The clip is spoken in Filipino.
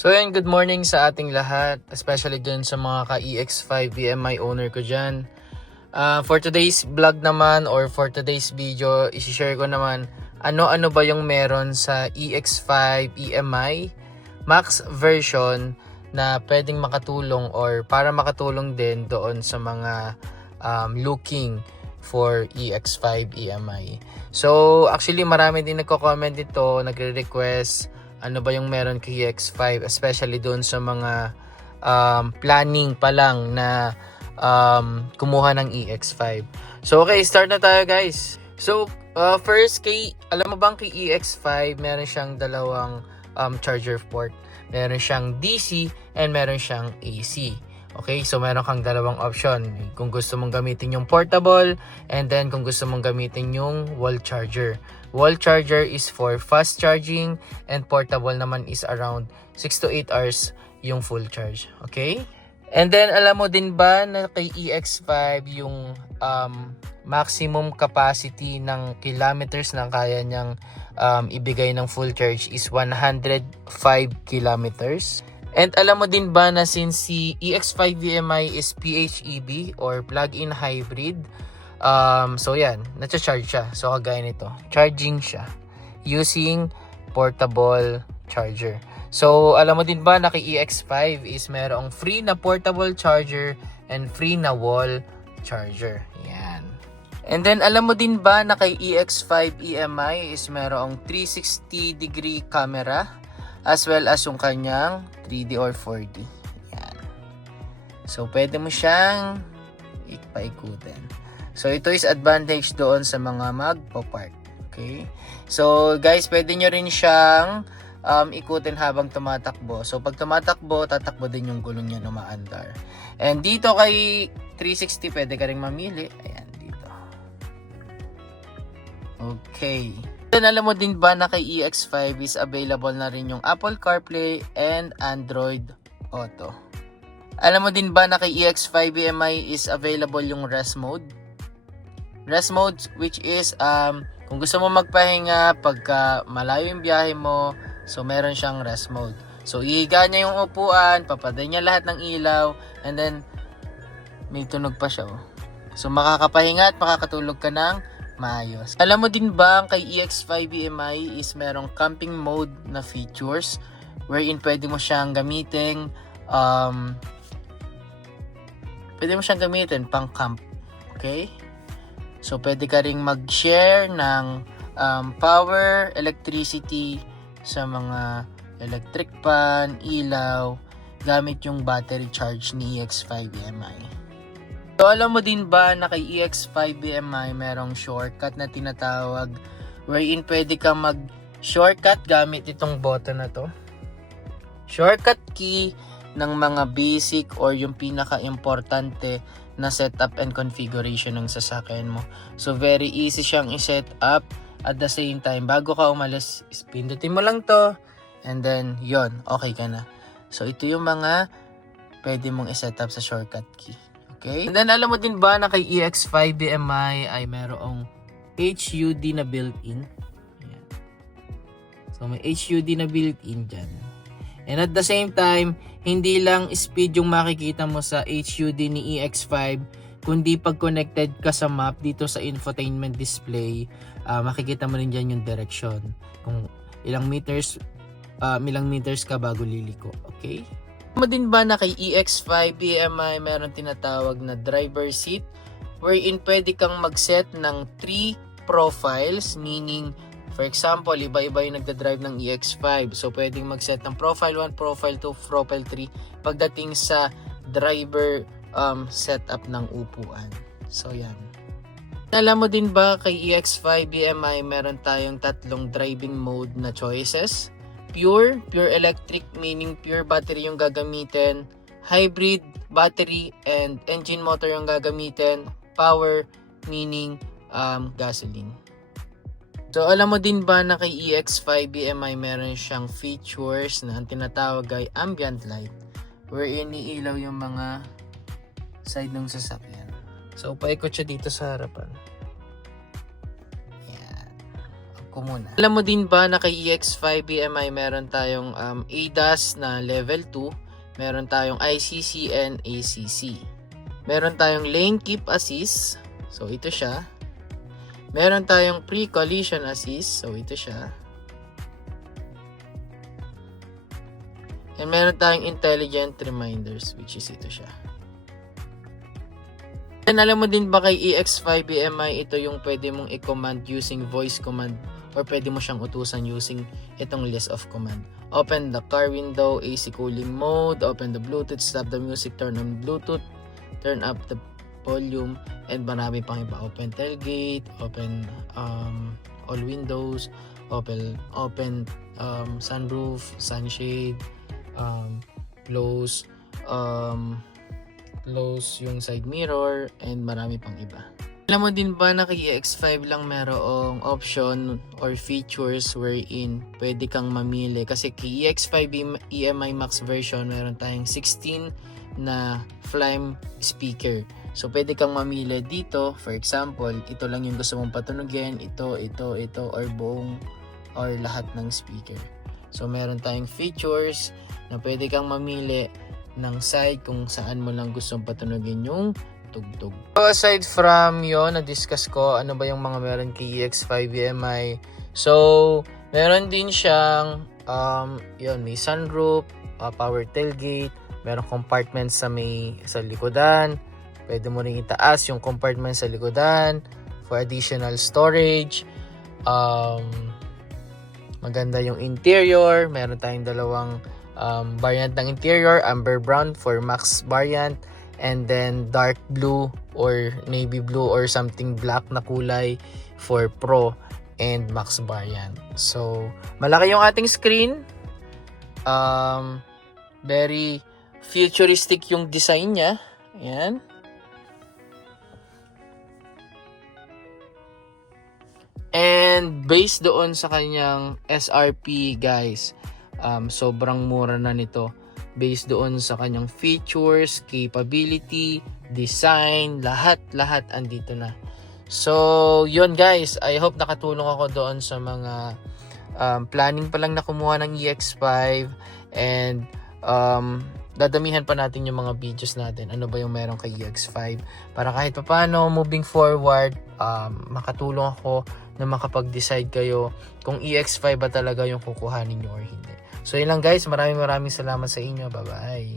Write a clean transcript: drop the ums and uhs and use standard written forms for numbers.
So yan, good morning sa ating lahat, especially dyan sa mga ka-EX5 VMI owner ko dyan. For today's vlog naman or for today's video, isi-share ko naman ano-ano ba yung meron sa EX5 EMI Max version na pwedeng makatulong or para makatulong din doon sa mga looking for EX5 EMI. So actually marami din nagko-comment dito, nagre-request ano ba yung meron kay EX5, especially doon sa mga planning pa lang na kumuha ng EX5. So okay, start na tayo guys. So first, alam mo bang kay EX5 meron siyang dalawang charger port. Meron siyang DC and meron siyang AC. Okay, so meron kang dalawang option. Kung gusto mong gamitin yung portable, and then kung gusto mong gamitin yung wall charger. Wall charger is for fast charging, and portable naman is around 6 to 8 hours yung full charge. Okay? And then alam mo din ba na kay EX5 yung maximum capacity ng kilometers na kaya niyang ibigay ng full charge is 105 kilometers. And alam mo din ba na since si EX5 VMI is PHEV or plug-in hybrid, so yan, na-charge siya. So kagaya nito, charging siya using portable charger. So alam mo din ba na kay EX5 is merong free na portable charger and free na wall charger. Yan. And then alam mo din ba na kay EX5 EMI is merong 360 degree camera as well as yung kanyang 3D or 4D. Yan. So pwede mo siyang ipaikutin. So ito is advantage doon sa mga magpo-park. Okay? So guys, pwede nyo rin siyang ikutin habang tumatakbo. So pag tumatakbo, tatakbo din yung gulong niya na umaandar. And dito kay 360, pwede ka rin mamili. Ayan, dito. Okay. Then alam mo din ba na kay EX5 is available na rin yung Apple CarPlay and Android Auto. Alam mo din ba na kay EX5 EMI is available yung rest mode? Rest mode which is kung gusto mo magpahinga pagka malayo yung biyahe mo, so meron siyang rest mode. So ihiga niya yung upuan, papaday niya lahat ng ilaw, and then may tunog pa siya. So makakapahinga at makakatulog ka ng maayos. Alam mo din ba kay EX5 EMI is merong camping mode na features wherein pwede mo siyang gamitin pang camp. Okay? So pwede ka ring mag-share ng power, electricity sa mga electric pan, ilaw, gamit yung battery charge ni EX5 EMI. So alam mo din ba na kay EX5 BMI merong shortcut na tinatawag wherein pwede kang mag-shortcut gamit itong button na to. Shortcut key ng mga basic or yung pinaka-importante na setup and configuration ng sasakyan mo. So very easy siyang i-set up at the same time. Bago ka umalis, pindutin mo lang to and then yon, okay ka na. So ito yung mga pwede mong i-set up sa shortcut key. Okay? And then alam mo din ba na kay EX5 BMI ay merong HUD na built-in? Ayan. So may HUD na built-in dyan. And at the same time, hindi lang speed yung makikita mo sa HUD ni EX5, kundi pag connected ka sa map dito sa infotainment display, makikita mo rin dyan yung direction. Kung ilang meters ka bago liliko. Okay? Alam mo din ba na kay EX5 BMI meron tinatawag na driver seat wherein pwede kang mag-set ng 3 profiles, meaning for example, iba-iba yung nagda-drive ng EX5. So pwedeng mag-set ng profile 1, profile 2, profile 3 pagdating sa driver setup ng upuan. So yan. Alam mo din ba kay EX5 BMI meron tayong tatlong driving mode na choices? Pure electric meaning pure battery yung gagamitin, hybrid battery and engine motor yung gagamitin, power meaning gasoline. So alam mo din ba na kay EX5 BMI meron siyang features na ang tinatawag ay ambient light wherein iilaw yung mga side ng sasakyan. So paikot siya dito sa harapan. Yan. ko muna. Alam mo din ba na kay EX5 BMI meron tayong ADAS na level 2, meron tayong ICC and ACC. Meron tayong lane keep assist, so ito siya. Meron tayong pre-collision assist, so ito siya. And meron tayong intelligent reminders, which is ito siya. And alam mo din ba kay EX5 BMI, ito yung pwede mong i-command using voice command or pwede mo siyang utusan using itong list of command. Open the car window, AC cooling mode, open the Bluetooth, stop the music, turn on Bluetooth, turn up the volume, and marami pang iba. Open tailgate, open all windows, open sunroof, sunshade, close yung side mirror, and marami pang iba. Alam mo din ba na kay EX5 lang merong option or features wherein pwede kang mamili, kasi kay EX5 EMI Max version meron tayong 16 na Flame speaker. So pwede kang mamili dito, for example, ito lang yung gusto mong patunugin, ito, or buong or lahat ng speaker. So meron tayong features na pwede kang mamili ng side kung saan mo lang gustong patunugin yung tugtog. So aside from yon, na-discuss ko ano ba yung mga meron kay EX5 BMI. So meron din siyang may sunroof, power tailgate, meron compartment sa likodan. Pwede mo ring itaas yung compartment sa likodan for additional storage. Maganda yung interior. Meron tayong dalawang variant ng interior, amber brown for max variant, and then dark blue or navy blue or something black na kulay for pro and max variant. So malaki yung ating screen, very futuristic yung design niya. Ayan. And based doon sa kanyang SRP, guys, sobrang mura na nito. Based doon sa kanyang features, capability, design, lahat andito na. So, yun guys, I hope nakatulong ako doon sa mga planning pa lang na kumuha ng EX5, and dadamihan pa natin yung mga videos natin. Ano ba yung meron kay EX5 para kahit paano moving forward, makatulong ako na makapag-decide kayo kung EX5 ba talaga yung kukuhanin nyo or hindi. So yun lang guys, maraming salamat sa inyo. Bye bye.